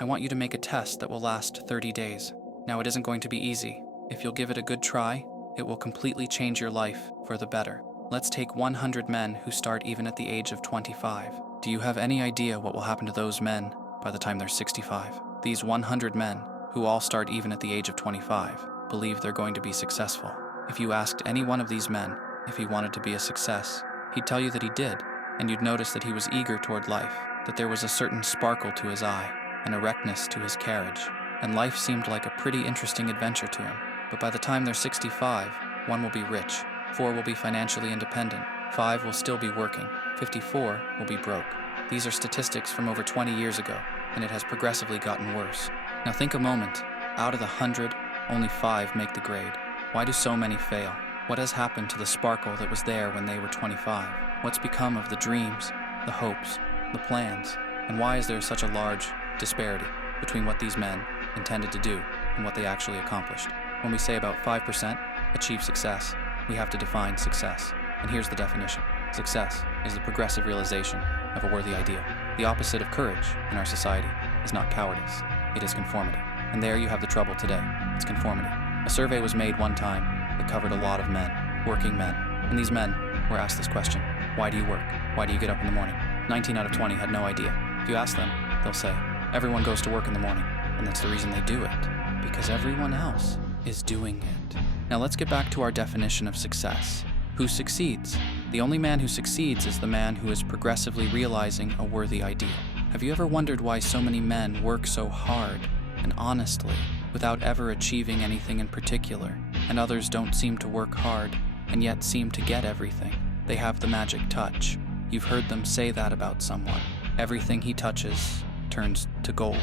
I want you to make a test that will last 30 days. Now, it isn't going to be easy. If you'll give it a good try, it will completely change your life for the better. Let's take 100 men who start even at the age of 25. Do you have any idea what will happen to those men by the time they're 65? These 100 men, who all start even at the age of 25, believe they're going to be successful. If you asked any one of these men if he wanted to be a success, he'd tell you that he did, and you'd notice that he was eager toward life, that there was a certain sparkle to his eye, an erectness to his carriage, and life seemed like a pretty interesting adventure to him. But by the time they're 65, 1 will be rich, 4 will be financially independent, 5 will still be working, 54 will be broke. These are statistics from over 20 years ago, and it has progressively gotten worse. Now think a moment. Out of the 100, only 5 make the grade. Why do so many fail? What has happened to the sparkle that was there when they were 25? What's become of the dreams, the hopes, the plans? And why is there such a large disparity between what these men intended to do and what they actually accomplished? When we say about 5% achieve success, we have to define success. And here's the definition. Success is the progressive realization of a worthy ideal. The opposite of courage in our society is not cowardice, it is conformity. And there you have the trouble today. It's conformity. A survey was made one time that covered a lot of men, working men. And these men were asked this question: why do you work? Why do you get up in the morning? 19 out of 20 had no idea. If you ask them, they'll say, everyone goes to work in the morning. And that's the reason they do it, because everyone else is doing it. Now let's get back to our definition of success. Who succeeds? The only man who succeeds is the man who is progressively realizing a worthy ideal. Have you ever wondered why so many men work so hard and honestly without ever achieving anything in particular, and others don't seem to work hard and yet seem to get everything? They have the magic touch. You've heard them say that about someone. Everything he touches turns to gold.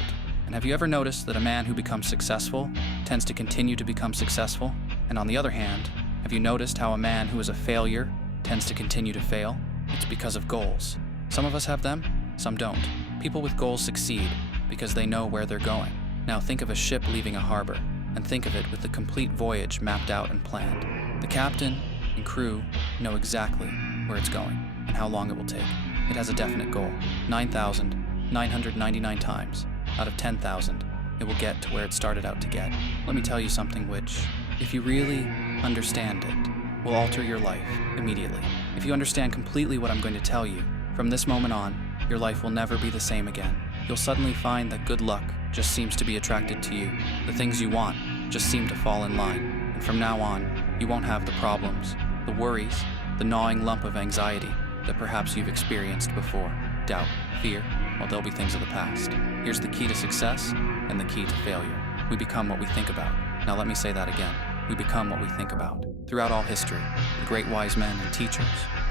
And have you ever noticed that a man who becomes successful tends to continue to become successful? And on the other hand, have you noticed how a man who is a failure tends to continue to fail? It's because of goals. Some of us have them, some don't. People with goals succeed because they know where they're going. Now think of a ship leaving a harbor, and think of it with the complete voyage mapped out and planned. The captain and crew know exactly where it's going and how long it will take. It has a definite goal. 9,999 times out of 10,000, it will get to where it started out to get. Let me tell you something which, if you really understand it, will alter your life immediately. If you understand completely what I'm going to tell you, from this moment on, your life will never be the same again. You'll suddenly find that good luck just seems to be attracted to you. The things you want just seem to fall in line. And from now on, you won't have the problems, the worries, the gnawing lump of anxiety that perhaps you've experienced before. Doubt, fear, well, they'll be things of the past. Here's the key to success and the key to failure. We become what we think about. Now let me say that again. We become what we think about. Throughout all history, the great wise men and teachers,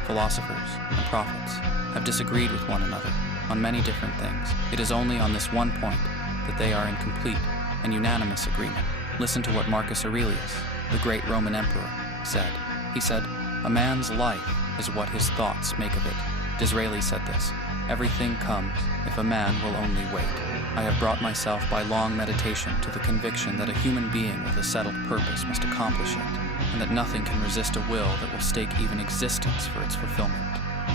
philosophers, and prophets have disagreed with one another on many different things. It is only on this one point that they are in complete and unanimous agreement. Listen to what Marcus Aurelius, the great Roman emperor, said. He said, "A man's life is what his thoughts make of it." Disraeli said this: "Everything comes if a man will only wait." I have brought myself by long meditation to the conviction that a human being with a settled purpose must accomplish it, and that nothing can resist a will that will stake even existence for its fulfillment.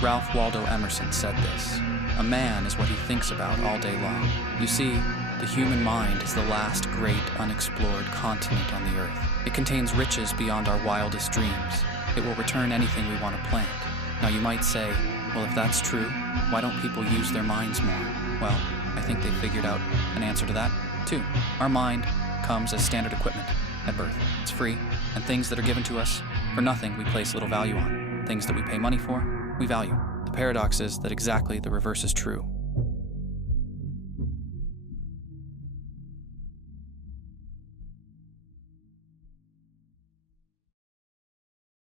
Ralph Waldo Emerson said this: "A man is what he thinks about all day long." You see, the human mind is the last great unexplored continent on the earth. It contains riches beyond our wildest dreams. It will return anything we want to plant. Now you might say, well, if that's true, why don't people use their minds more? Well, I think they figured out an answer to that, too. Our mind comes as standard equipment at birth. It's free, and things that are given to us for nothing we place little value on. Things that we pay money for, we value. The paradox is that exactly the reverse is true.